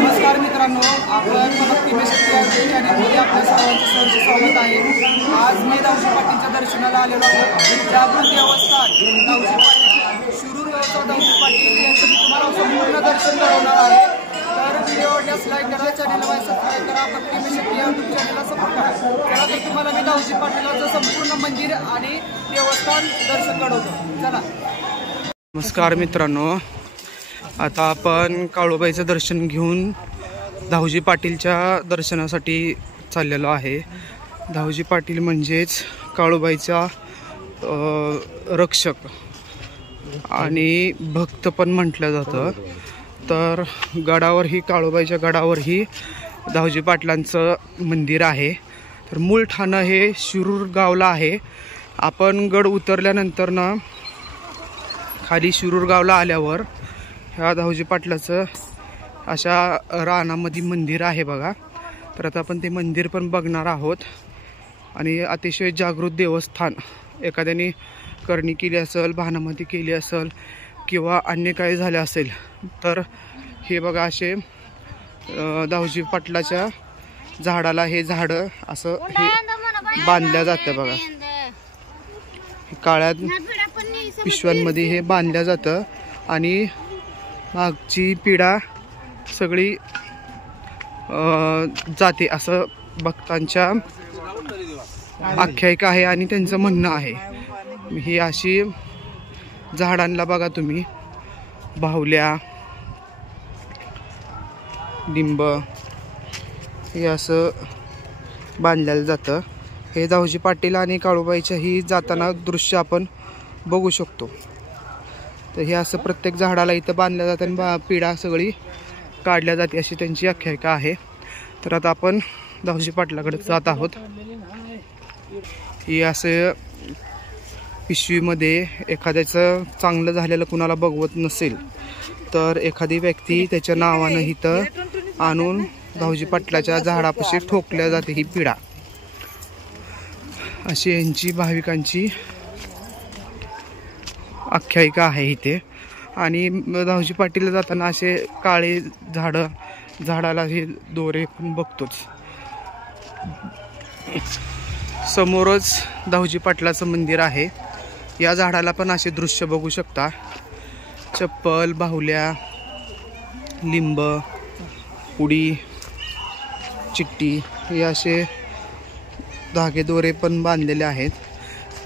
नमस्कार मित्रांनो, आपण चॅनलमध्ये आपल्या सर्वांचं सहर्ष स्वागत आहे। आज मी दाऊजी पाटीलच्या दर्शनाला आलेलो आहे। जागृत देवस्थान दाऊजी पाटील शिरूर गावचा दाऊजी पाटील यांचं तुम्हाला संपूर्ण दर्शन घडवणार आहे। तर व्हिडिओ आवडल्यास लाईक करा, चॅनलला सबस्क्राईब करा, भक्ती में शक्ती या यूट्यूब चॅनलला सपोर्ट करा। चला तर तुम्हाला मी दाऊजी पाटीलाचं संपूर्ण मंदिर आणि देवस्थान दर्शन घडवतो। चला। नमस्कार मित्रांनो, आता आपण काळूबाईचं दर्शन घेऊन दाऊजी पाटीलच्या दर्शनासाठी चाललेलो आहे। दाऊजी पाटील म्हणजेच काळूबाईचा रक्षक आणि भक्त पण म्हटलं जातं। तर गडावरही काळूबाईच्या गडावरही दाऊजी पाटलांचं मंदिर आहे। तर मूळ ठाणं हे शिरूर गावला आहे। आपण गड उतरल्यानंतर ना खाली शिरूर गावला आल्यावर ह्या दाऊजी पाटलाचं अशा रानामध्ये मंदिर आहे बघा। तर आता आपण ते मंदिर पण बघणार आहोत। आणि अतिशय जागृत देवस्थान, एखाद्याने करणी केली असेल, भानामती केली असेल किंवा अन्य काही झाले असेल तर हे बघा असे दाऊजी पाटलाच्या झाडाला हे झाडं असं हे बांधल्या जातं बघा। काळ्या पिशव्यांमध्ये हे बांधल्या जातं आणि मागची पिढा सगळी जाते असं भक्तांच्या आख्यायिका आहे आणि त्यांचं म्हणणं आहे। ही अशी झाडांना बघा तुम्ही, बाहुल्या, लिंब हे असं बांधलेलं जातं। हे दाऊजी पाटील आणि काळूबाईच्या ही जाताना दृश्य आपण बघू शकतो। तर हे असं प्रत्येक झाडाला इथं बांधल्या जातं आणि पिढा सगळी काढल्या जाते अशी त्यांची आख्यायिका आहे। तर आता आपण दाऊजी पाटलाकडे जात आहोत। ही असं पिशवीमध्ये एखाद्याचं चांगलं झालेलं कुणाला बघवत नसेल तर एखादी व्यक्ती त्याच्या नावानं इथं आणून दाऊजी पाटलाच्या झाडापाशी ठोकल्या जाते ही पिढा, अशी यांची भाविकांची आख्यायिका आहे इथे। आणि दाऊजी पाटीलला जाताना असे काळे झाडाला हे दोरे पण बघतोच। समोरच दाऊजी पाटलाचं मंदिर आहे। या झाडाला पण असे दृश्य बघू शकता, चप्पल, बाहुल्या, लिंब, उडी, चिट्टी हे असे धागे दोरे पण बांधलेले आहेत।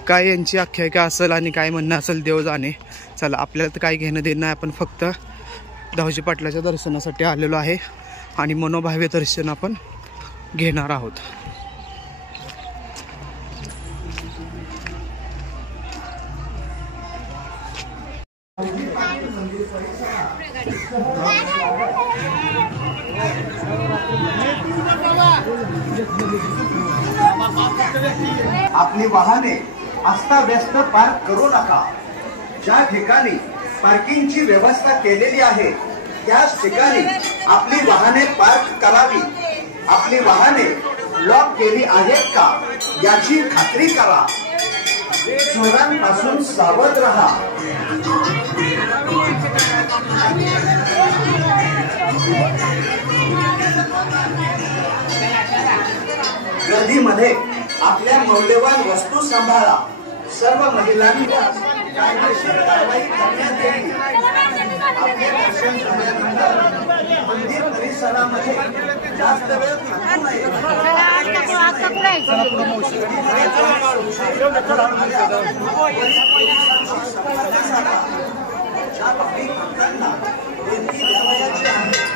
काय यांची आख्यायिका असेल आणि काय म्हणणं असेल देव जाणे। चला, आपल्याला तर काही घेणं देणं नाही, आपण फक्त दाऊजी पाटलाच्या दर्शनासाठी आलेलो आहे आणि मनोभावे दर्शन आपण घेणार आहोत। आपली वाहने अस्ताव्यस्त पार्क करू नका। ज्या ठिकाणी पार्किंगची व्यवस्था केलेली आहे त्याच ठिकाणी आपली वाहने पार्क करावी। आपली वाहने लॉक केली आहेत का याची खात्री करा। चोरांपासून सावध राहा। गर्दीमध्ये आपल्या मौल्यवान वस्तू सांभाळा। सर्व महिलांना कायदेशीर कारवाई करण्यात येईल। आपले दर्शन झाल्यानंतर मंदिर परिसरामध्ये जास्त वेळ थांबू नये। ज्या भाविक भक्तांना देणगी द्यावयाची आहे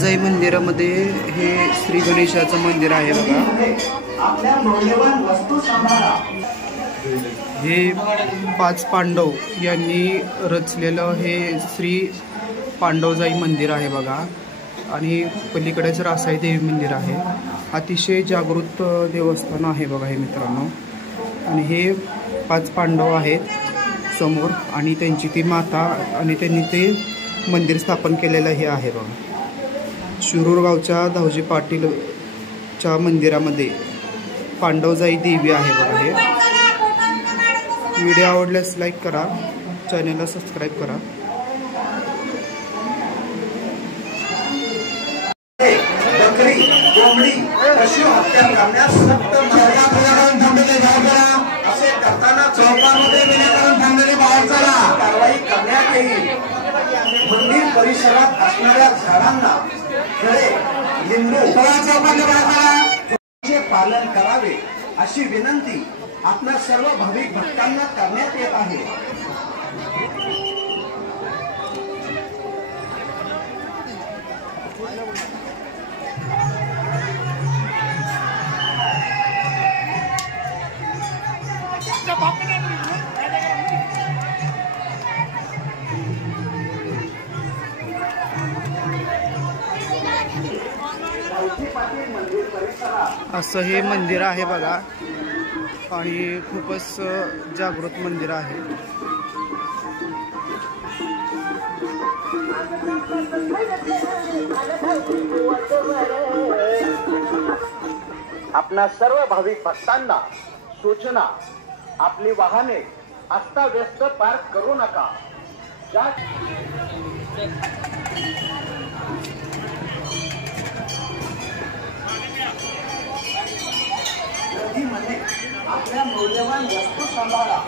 पाचजाई मंदिरामध्ये हे श्री गणेशाचं मंदिर आहे बघा. आपल्या मौल्यवान वस्तू सांभाळा. हे 5 पांडव यांनी रचलेलं हे श्री पांडवजाई मंदिर आहे बघा. आणि पलीकडेच रासाई देवी मंदिर आहे. अतिशय जागृत देवस्थान आहे बघा हे मित्रांनो. आणि हे 5 पांडव आहेत समोर आणि त्यांची ती माता आणि त्यांनी ते मंदिर स्थापन केलेलं हे आहे बघा. शिरूर गावच्या धावजी पाटीलच्या मंदिरामध्ये पांडवजाई देवी आहे बघा. हे व्हिडिओ आवडल्यास लाईक करा, चॅनलला सबस्क्राईब करा. बकरी कोंबडी पशु हत्या करण्यास सक्त असे करताना चौकामध्ये विनाकारण थांबलेले बाहेर चला. कारवाई करण्यात येईल. मंदिर परिसरात असणाऱ्या झाडांना खडे लिंबू चे पालन करावे अशी विनंती आपल्या सर्व भाविक भक्तांना करण्यात येत आहे. असं हे मंदिर आहे बघा. आणि खूपच जागृत मंदिर आहे. आपल्या सर्व भाविक भक्तांना सूचना, आपली वाहने अस्ताव्यस्त पार्क करू नका. गर्दीमध्ये आपल्या मौल्यवान वस्तू सांभाळा.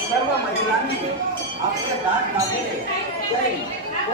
सर्व महिलांनी आपले दात लावलेले जैन व